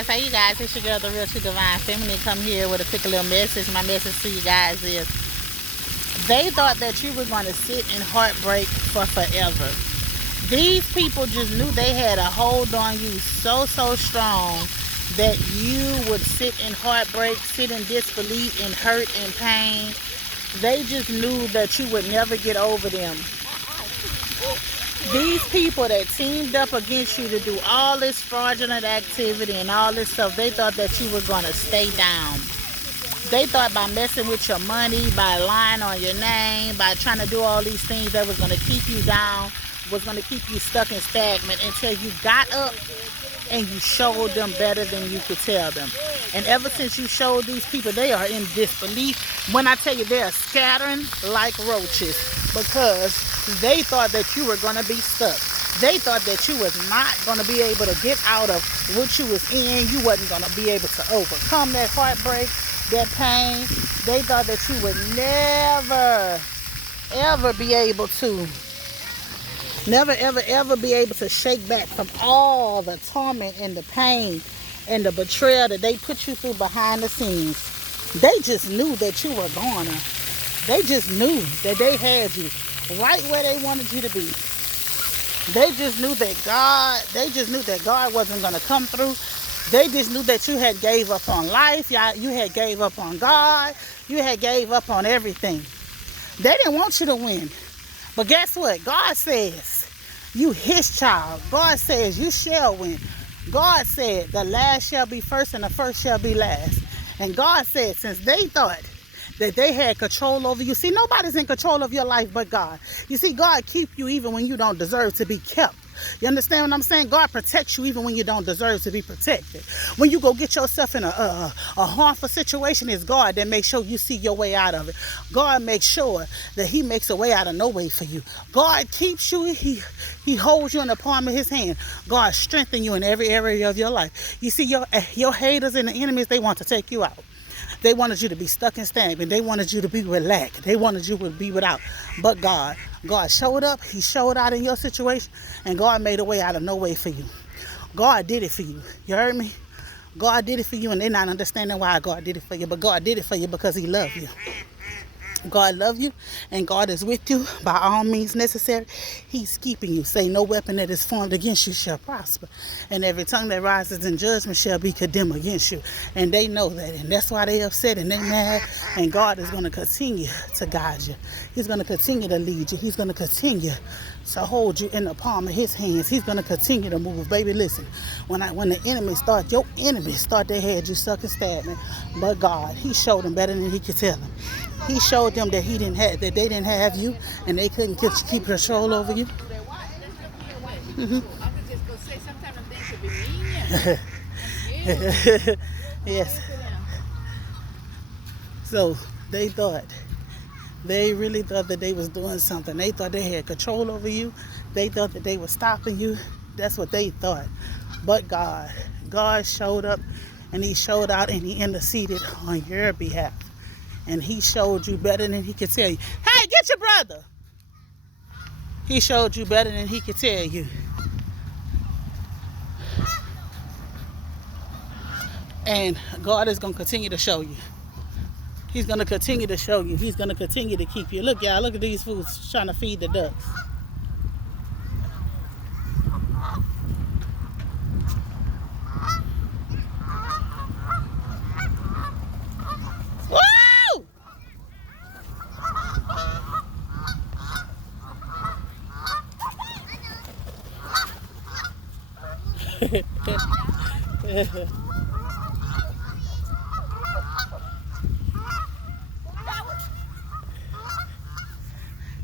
guys, how you guys? It's your girl, the Real True Divine Feminine, come here with a quick little message. My message to you guys is, they thought that you were going to sit in heartbreak for forever. These people just knew they had a hold on you so strong that you would sit in heartbreak, sit in disbelief, in hurt and pain. They just knew that you would never get over them. These people that teamed up against you to do all this fraudulent activity and all this stuff, they thought that you were going to stay down. They thought by messing with your money, by lying on your name, by trying to do all these things that was going to keep you down, was going to keep you stuck and stagnant until you got up and you showed them better than you could tell them. And ever since you showed these people, they are in disbelief. When I tell you, they are scattering like roaches because they thought that you were going to be stuck. They thought that you was not going to be able to get out of what you was in. You wasn't going to be able to overcome that heartbreak, that pain. They thought that you would never, ever be able to, never, ever be able to shake back from all the torment and the pain and the betrayal that they put you through behind the scenes. They just knew that you were gonna. They just knew that they had you right where they wanted you to be. They just knew that God wasn't gonna come through. They just knew that you had gave up on life. You had gave up on God. You had gave up on everything. They didn't want you to win. But guess what? God says you his child. God says you shall win. God said the last shall be first and the first shall be last. And God said, since they thought that they had control over you. See, nobody's in control of your life but God. You see, God keeps you even when you don't deserve to be kept. You understand what I'm saying? God protects you even when you don't deserve to be protected. When you go get yourself in a harmful situation, it's God that makes sure you see your way out of it. God makes sure that he makes a way out of no way for you. God keeps you. He holds you in the palm of his hand. God strengthens you in every area of your life. You see, your haters and the enemies, they want to take you out. They wanted you to be stuck and stagnant. They wanted you to be relaxed. They wanted you to be without. But God showed up. He showed out in your situation. And God made a way out of no way for you. God did it for you. You heard me? God did it for you. And they're not understanding why God did it for you. But God did it for you because he loved you. God loves you, and God is with you by all means necessary. He's keeping you. Say, no weapon that is formed against you shall prosper, and every tongue that rises in judgment shall be condemned against you. And they know that, and that's why they upset and they mad. And God is going to continue to guide you. He's going to continue to lead you. He's going to continue to hold you in the palm of his hands. He's going to continue to move. Baby, listen, when the enemies start, your enemies thought they had you stuck and stagnant, but God, he showed them better than he could tell them. He showed them that they didn't have you, and they couldn't keep control over you. Yes. So they really thought that they was doing something. They thought they had control over you. They thought that they were stopping you. That's what they thought. But God showed up, and he showed out, and he interceded on your behalf. And he showed you better than he could tell you. Hey, get your brother. He showed you better than he could tell you. And God is going to continue to show you. He's going to continue to show you. He's going to continue to keep you. Look, y'all, look at these fools trying to feed the ducks.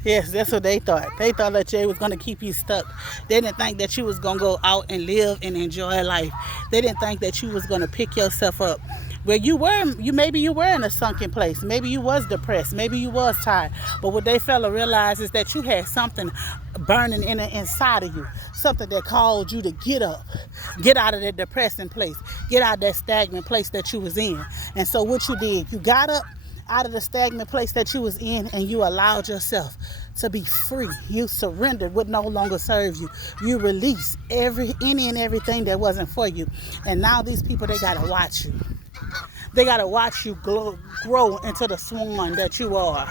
Yes, that's what they thought. They thought that Jay was going to keep you stuck. They didn't think that you was going to go out and live and enjoy life. They didn't think that you was going to pick yourself up. Where maybe you were in a sunken place. Maybe you was depressed. Maybe you was tired. But what they failed to realize is that you had something burning inside of you. Something that called you to get up. Get out of that depressing place. Get out of that stagnant place that you was in. And so what you did, you got up out of the stagnant place that you was in, and you allowed yourself to be free. You surrendered what no longer serves you. You release any and everything that wasn't for you. And now these people, they gotta watch you. They gotta watch you grow into the swan that you are.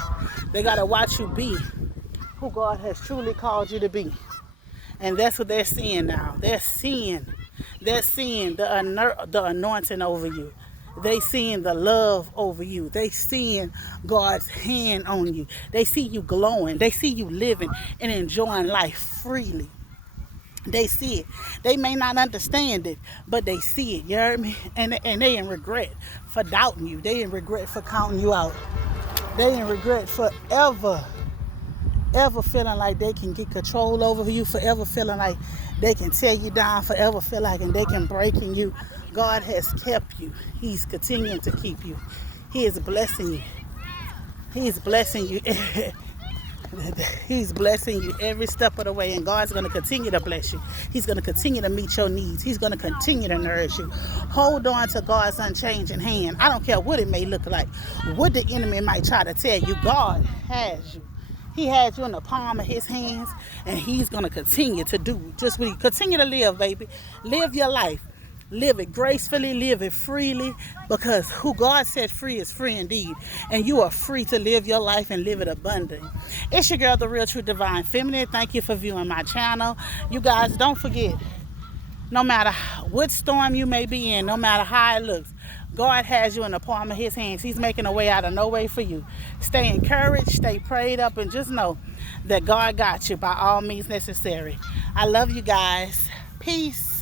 They gotta watch you be who God has truly called you to be. And that's what they're seeing now. They're seeing the anointing over you. They seeing the love over you. They seeing God's hand on you. They see you glowing. They see you living and enjoying life freely. They see it. They may not understand it, but they see it. You heard me? And they in regret for doubting you. They in regret for counting you out. They in regret for ever feeling like they can get control over you, forever feeling like they can tear you down, forever feel like and they can break in you. God has kept you. He's continuing to keep you. He is blessing you. He's blessing you. He's blessing you every step of the way, and God's going to continue to bless you. He's going to continue to meet your needs. He's going to continue to nourish you. Hold on to God's unchanging hand. I don't care what it may look like, what the enemy might try to tell you. God has you. He has you in the palm of his hands, and he's going to continue to do just what he continue to live, baby. Live your life. Live it gracefully, live it freely, because who God set free is free indeed. And you are free to live your life and live it abundantly. It's your girl, The Real True Divine Feminine. Thank you for viewing my channel. You guys, don't forget, no matter what storm you may be in, no matter how it looks, God has you in the palm of his hands. He's making a way out of no way for you. Stay encouraged, stay prayed up, and just know that God got you by all means necessary. I love you guys. Peace.